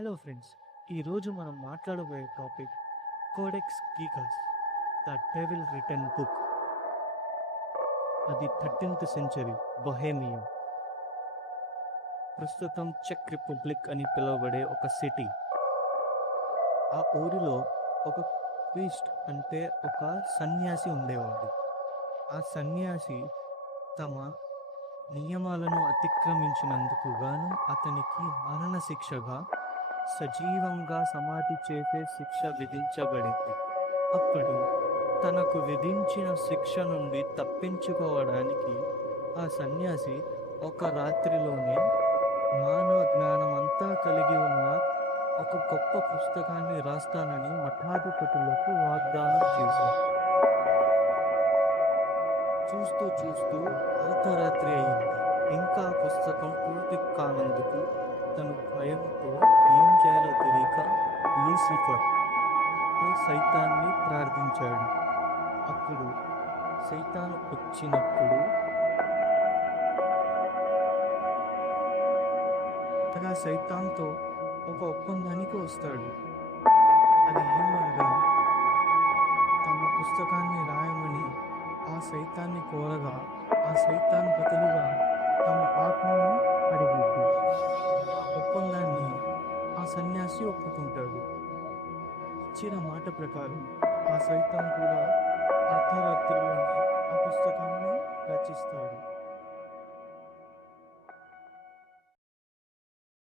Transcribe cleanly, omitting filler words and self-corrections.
Hello friends, ఈరోజు మనం మాట్లాడబోయే topic codex gigas the devil return book. అది 13th సెంచరీ బొహేమియా, ప్రస్తుతం చెక్ రిపబ్లిక్ అని పిలువబడే ఒక సిటీ. ఆ ఊరిలో ఒక ప్రీస్ట్ అంటే ఒక సన్యాసి ఉండేవాడు. ఆ సన్యాసి తమ నియమాలను అతిక్రమించినందుకు గాను అతనికి మరణశిక్షగా సజీవంగా సమాధి చేసే శిక్ష విధించబడింది. అప్పుడు తనకు విధించిన శిక్ష నుండి తప్పించుకోవడానికి ఆ సన్యాసి ఒక రాత్రిలోనే మానవ జ్ఞానం అంతా కలిగి ఉన్న ఒక గొప్ప పుస్తకాన్ని రాస్తానని మఠాధిపతులకు వాగ్దానం చేశాడు. చూస్తూ చూస్తూ అర్ధరాత్రి అయింది. ఇంకా పుస్తకం పూర్తి కానందుకు తను భయంతో ఏం చేయాలో తెలియక లూసిఫర్ అంటే సైతాన్ని ప్రార్థించాడు. అప్పుడు సైతాన్ వచ్చినప్పుడు సైతాన్తో ఒక ఒప్పందానికి వస్తాడు. అది ఏమనగా తమ పుస్తకాన్ని రాయమని ఆ సైతాన్ని కోరగా ఆ సైతాన్ బదులుగా తమ ఆత్మను అడిగిద్ది. ఆ ఒప్పందాన్ని ఆ సన్యాసి ఒప్పుకుంటాడు. ఇచ్చిన మాట ప్రకారం ఆ సైతాన్ కూడా అర్ధరాత్రిలోనే ఆ పుస్తకాన్ని రచిస్తాడు.